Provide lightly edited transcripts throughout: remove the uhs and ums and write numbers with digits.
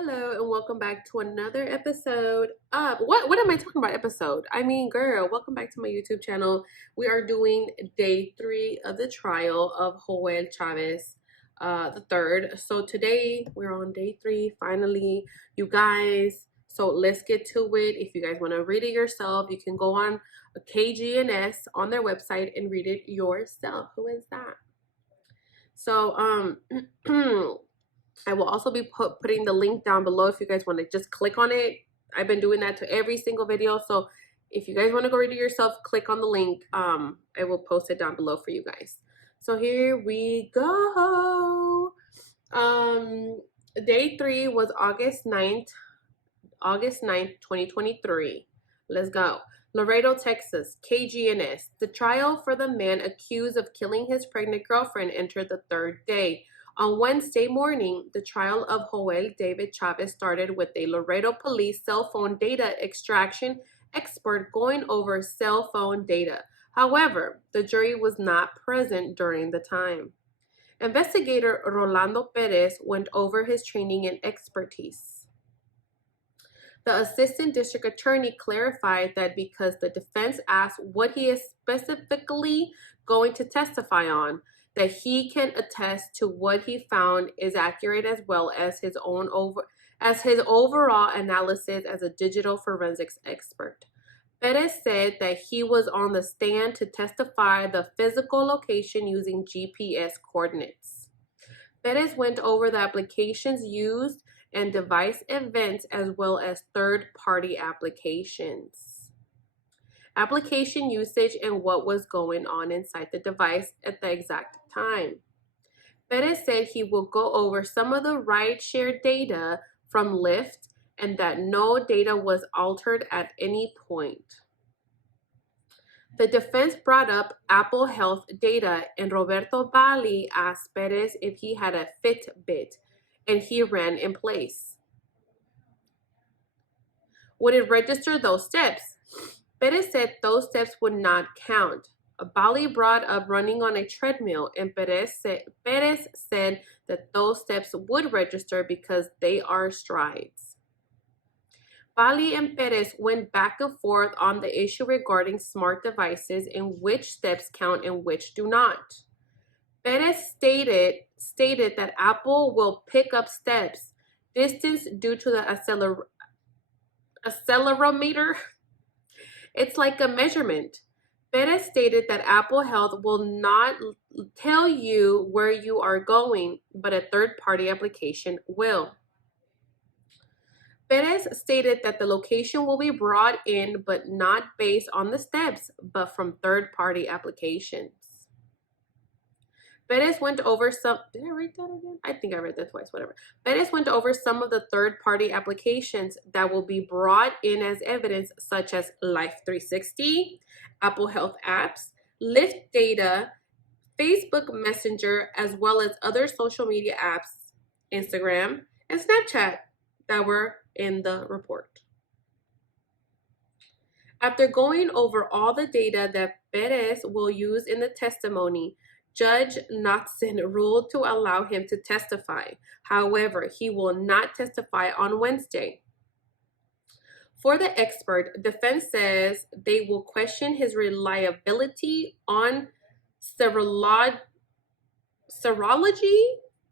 Hello and welcome back to another episode of what am I talking about episode? I mean, girl, welcome back to my YouTube channel. We are doing day 3 of the trial of Joel Chavez the third. So today we're on day 3 finally, you guys. So let's get to it. If you guys want to read it yourself, you can go on KGNS on their website and read it yourself. Who is that? So I will also be putting the link down below if you guys want to just click on it. I've been doing that to every single video. So if you guys want to go read it yourself, click on the link. I will post it down below for you guys. So here we go. Day 3 was August 9th, 2023. Let's go. Laredo, Texas, KGNS. The trial for the man accused of killing his pregnant girlfriend entered the 3rd day. On Wednesday morning, the trial of Joel David Chavez started with a Laredo police cell phone data extraction expert going over cell phone data. However, the jury was not present during the time. Investigator Rolando Perez went over his training and expertise. The assistant district attorney clarified that because the defense asked what he is specifically going to testify on, that he can attest to what he found is accurate as well as his overall analysis as a digital forensics expert. Perez said that he was on the stand to testify the physical location using GPS coordinates. Perez went over the applications used and device events as well as third-party applications. Application usage and what was going on inside the device at the exact time. Perez said he will go over some of the ride-share data from Lyft and that no data was altered at any point. The defense brought up Apple Health data and Roberto Bali asked Perez if he had a Fitbit and he ran in place. Would it register those steps? Perez said those steps would not count. Bali brought up running on a treadmill, and Perez said that those steps would register because they are strides. Bali and Perez went back and forth on the issue regarding smart devices and which steps count and which do not. Perez stated that Apple will pick up steps, distance due to the accelerometer. It's like a measurement. Perez stated that Apple Health will not tell you where you are going, but a third-party application will. Perez stated that the location will be brought in, but not based on the steps, but from third-party applications. Perez went over some, did I write that again? I think I read that twice, whatever. Perez went over some of the third-party applications that will be brought in as evidence, such as Life 360, Apple Health apps, Lyft data, Facebook Messenger, as well as other social media apps, Instagram, and Snapchat that were in the report. After going over all the data that Perez will use in the testimony, Judge Knotson ruled to allow him to testify. However, he will not testify on Wednesday. For the expert, defense says they will question his reliability on serology,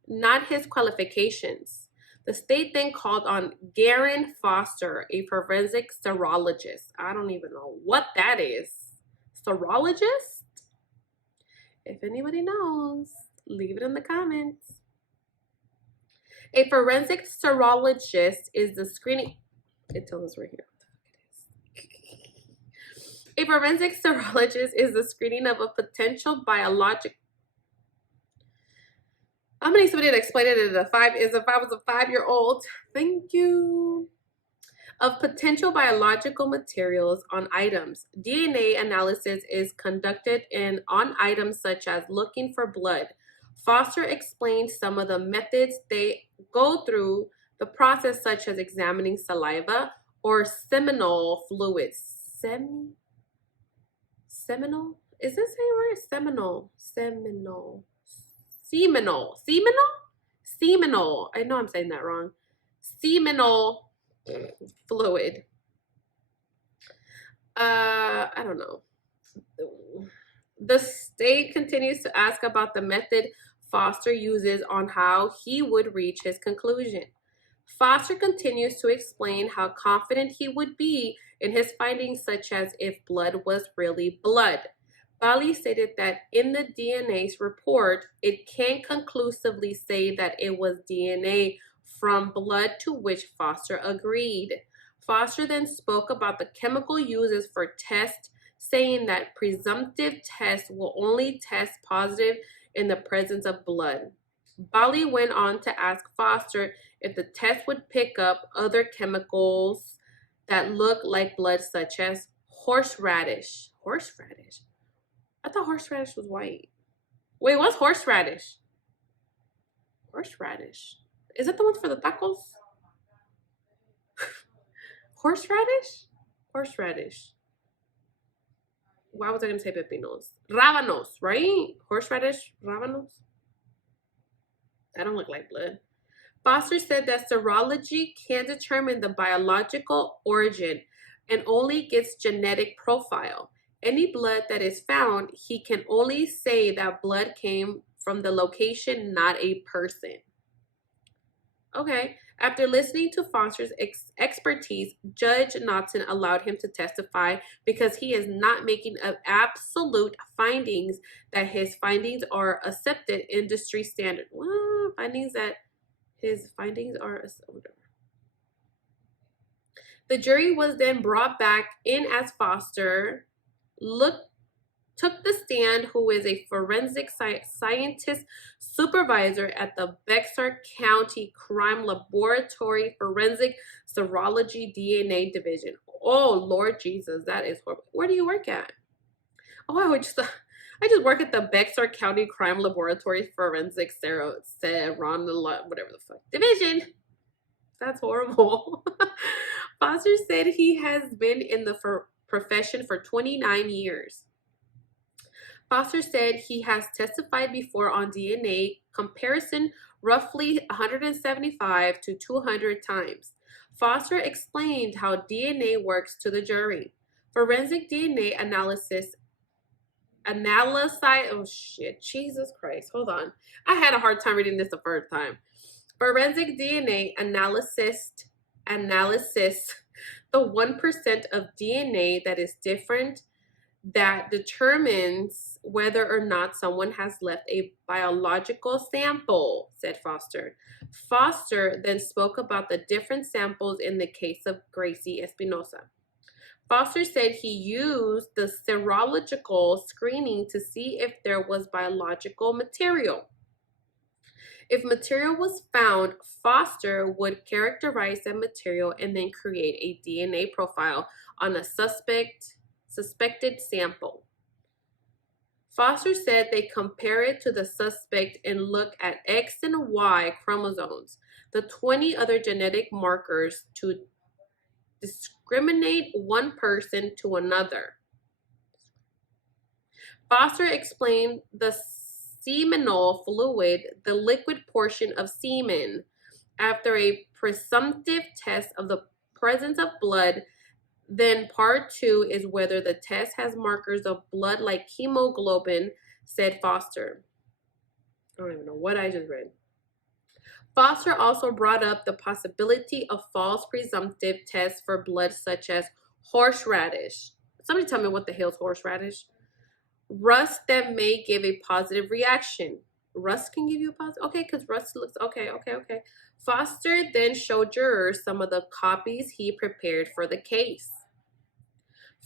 not his qualifications. The state then called on Garen Foster, a forensic serologist. I don't even know what that is. Serologist? If anybody knows, leave it in the comments. A forensic serologist is the screening. It tells us right here. A forensic serologist is the screening of a potential biological. I'm gonna need somebody to explain it if I was a 5-year-old. Thank you. Of potential biological materials on items. DNA analysis is conducted on items such as looking for blood. Foster explained some of the methods they go through the process, such as examining saliva or seminal fluids. Seminal? Is this saying right? Seminal. I know I'm saying that wrong. seminal fluid. I don't know. The state continues to ask about the method Foster uses on how he would reach his conclusion. Foster continues to explain how confident he would be in his findings, such as if blood was really blood. Bali stated that in the DNA's report, it can't conclusively say that it was DNA from blood, to which Foster agreed. Foster then spoke about the chemical uses for tests, saying that presumptive tests will only test positive in the presence of blood. Bali went on to ask Foster if the test would pick up other chemicals that look like blood, such as horseradish. Horseradish? I thought horseradish was white. Wait, what's horseradish? Horseradish. Is that the one for the tacos? Horseradish? Horseradish. Why was I going to say pepinos? Rábanos, right? Horseradish, rábanos. I don't look like blood. Foster said that serology can determine the biological origin and only gets genetic profile. Any blood that is found, he can only say that blood came from the location, not a person. Okay. After listening to Foster's expertise, Judge Knotson allowed him to testify because he is not making absolute findings that his findings are accepted industry standard. Well, findings that his findings are accepted. The jury was then brought back in as Foster took the stand, who is a forensic scientist supervisor at the Bexar County Crime Laboratory Forensic Serology DNA Division. Oh, Lord Jesus, that is horrible. Where do you work at? Oh, I just work at the Bexar County Crime Laboratory Forensic whatever the fuck division. That's horrible. Foster said he has been in the profession for 29 years. Foster said he has testified before on DNA comparison roughly 175 to 200 times. Foster explained how DNA works to the jury. Forensic DNA oh shit, Jesus Christ, hold on. I had a hard time reading this the first time. Forensic DNA analysis, the 1% of DNA that is different, that determines whether or not someone has left a biological sample, said Foster. Foster then spoke about the different samples in the case of Gracy Espinoza. Foster said he used the serological screening to see if there was biological material. If material was found, Foster would characterize that material and then create a DNA profile on a suspected sample. Foster said they compare it to the suspect and look at X and Y chromosomes, the 20 other genetic markers, to discriminate one person to another. Foster explained the seminal fluid, the liquid portion of semen, after a presumptive test of the presence of blood. Then part 2 is whether the test has markers of blood like hemoglobin, said Foster. I don't even know what I just read. Foster also brought up the possibility of false presumptive tests for blood, such as horseradish. Somebody tell me what the hell is horseradish? Rust that may give a positive reaction. Rust can give you a positive? Okay, because rust looks, okay. Foster then showed jurors some of the copies he prepared for the case.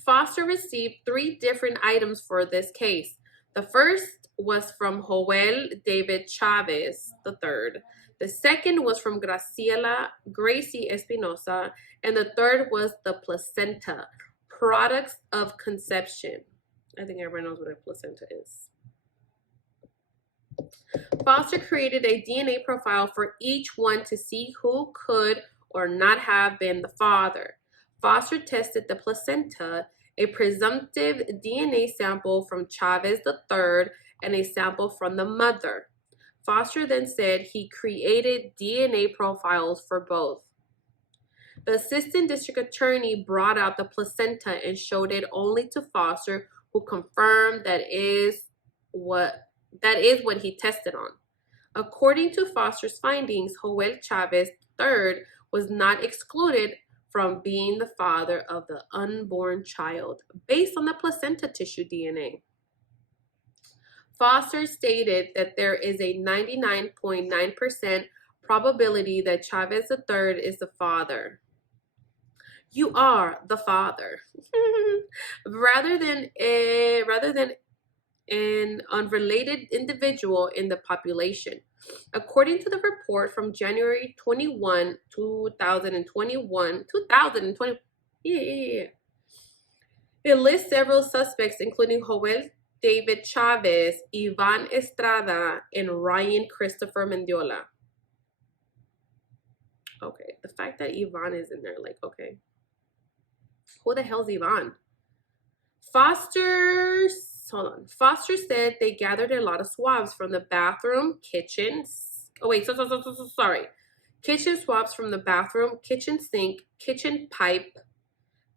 Foster received 3 different items for this case. The first was from Joel David Chavez III. The second was from Gracy Espinoza. And the third was the placenta, products of conception. I think everyone knows what a placenta is. Foster created a DNA profile for each one to see who could or not have been the father. Foster tested the placenta, a presumptive DNA sample from Chavez III, and a sample from the mother. Foster then said he created DNA profiles for both. The assistant district attorney brought out the placenta and showed it only to Foster, who confirmed that is what he tested on. According to Foster's findings, Joel Chavez III was not excluded from being the father of the unborn child based on the placenta tissue DNA. Foster stated that there is a 99.9% probability that Chavez III is the father. You are the father. rather than an unrelated individual in the population. According to the report from January 21, 2021, it lists several suspects, including Joel David Chavez, Iván Estrada, and Ryan Christopher Mendiola. Okay, the fact that Iván is in there, like, okay. Who the hell's Iván? Foster said they gathered a lot of swabs from the bathroom, kitchen. Kitchen swabs from the bathroom, kitchen sink, kitchen pipe,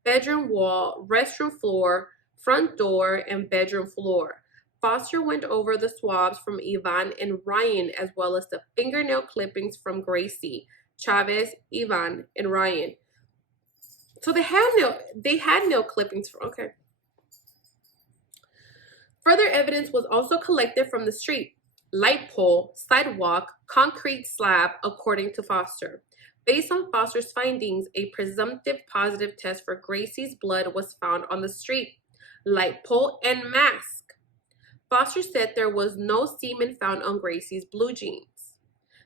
bedroom wall, restroom floor, front door, and bedroom floor. Foster went over the swabs from Iván and Ryan, as well as the fingernail clippings from Gracy, Chavez, Iván, and Ryan. So they had nail clippings from, okay. Further evidence was also collected from the street, light pole, sidewalk, concrete slab, according to Foster. Based on Foster's findings, a presumptive positive test for Gracy's blood was found on the street, light pole, and mask. Foster said there was no semen found on Gracy's blue jeans.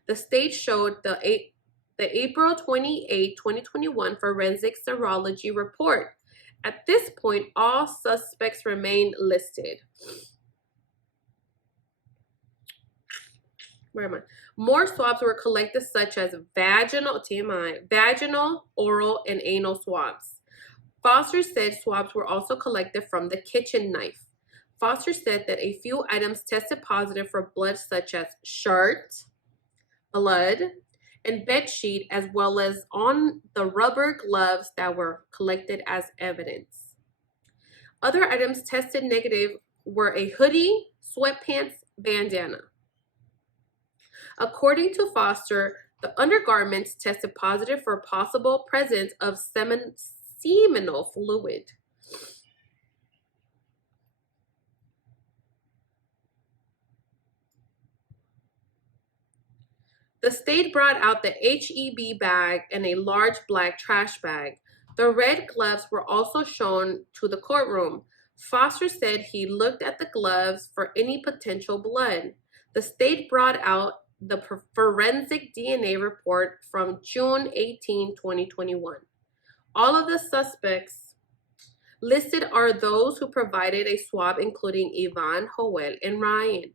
The state showed the April 28, 2021 forensic serology report. At this point, all suspects remain listed. Where am I? More swabs were collected, such as vaginal, oral, and anal swabs. Foster said swabs were also collected from the kitchen knife. Foster said that a few items tested positive for blood, such as shirt, blood, and bed sheet, as well as on the rubber gloves that were collected as evidence. Other items tested negative were a hoodie, sweatpants, bandana. According to Foster, the undergarments tested positive for possible presence of seminal fluid. The state brought out the HEB bag and a large black trash bag. The red gloves were also shown to the courtroom. Foster said he looked at the gloves for any potential blood. The state brought out the forensic DNA report from June 18, 2021. All of the suspects listed are those who provided a swab, including Iván, Joel, and Ryan.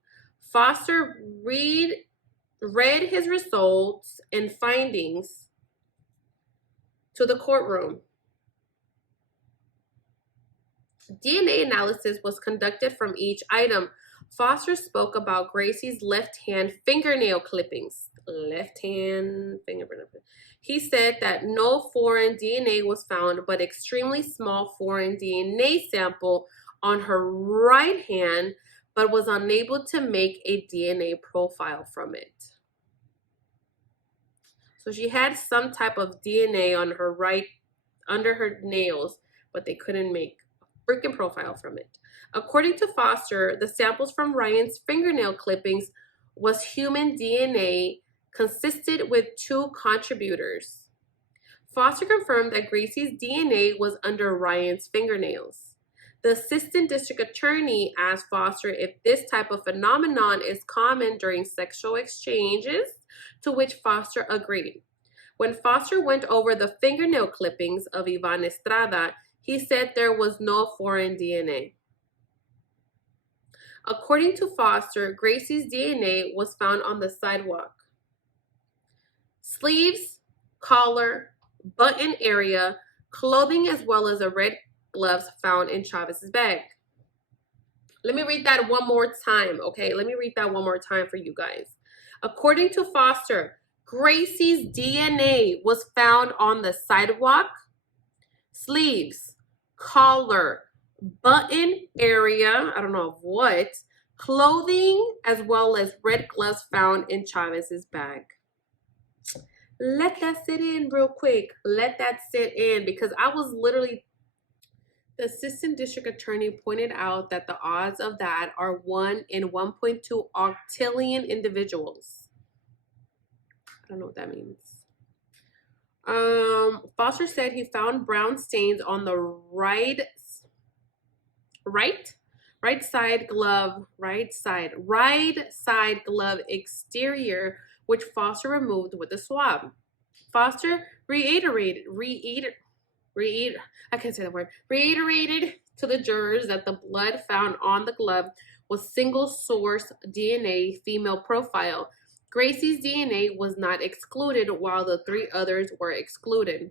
Foster read his results and findings to the courtroom. DNA analysis was conducted from each item. Foster spoke about Gracy's left hand fingernail clippings. He said that no foreign DNA was found, but extremely small foreign DNA sample on her right hand, but was unable to make a DNA profile from it. So she had some type of DNA on her right, under her nails, but they couldn't make a freaking profile from it. According to Foster, the samples from Ryan's fingernail clippings was human DNA, consisted with 2 contributors. Foster confirmed that Gracy's DNA was under Ryan's fingernails. The assistant district attorney asked Foster if this type of phenomenon is common during sexual exchanges, to which Foster agreed. When Foster went over the fingernail clippings of Iván Estrada, he said there was no foreign DNA. According to Foster, Gracy's DNA was found on the sidewalk. Sleeves, collar, button area, clothing, as well as a red gloves found in Chavez's bag. Let me read that one more time, okay? Let me read that one more time for you guys. According to Foster, Gracie's DNA was found on the sidewalk, sleeves, collar, button area, I don't know of what, clothing, as well as red gloves found in Chavez's bag. Let that sit in real quick. Let that sit in, because I was literally, the assistant district attorney pointed out that the odds of that are 1 in 1.2 octillion individuals. I don't know what that means. Foster said he found brown stains on the right side glove exterior, which Foster removed with a swab. Foster reiterated to the jurors that the blood found on the glove was single source DNA female profile. Gracie's DNA was not excluded, while the 3 others were excluded.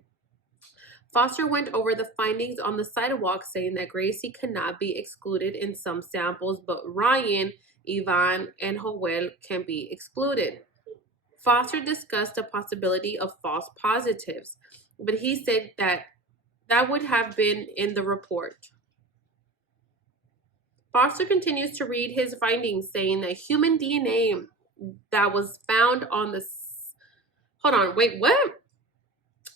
Foster went over the findings on the sidewalk, saying that Gracie cannot be excluded in some samples, but Ryan, Yvonne, and Joel can be excluded. Foster discussed the possibility of false positives, but he said that would have been in the report. Foster continues to read his findings, saying that human DNA that was found on the... Hold on, wait, what?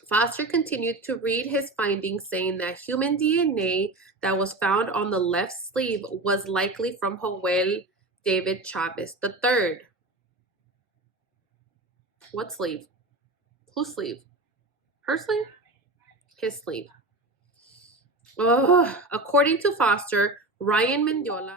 Foster continued to read his findings, saying that human DNA that was found on the left sleeve was likely from Joel David Chavez III. What sleeve? Whose sleeve? Her sleeve? His sleeve. According to Foster, Ryan Mendiola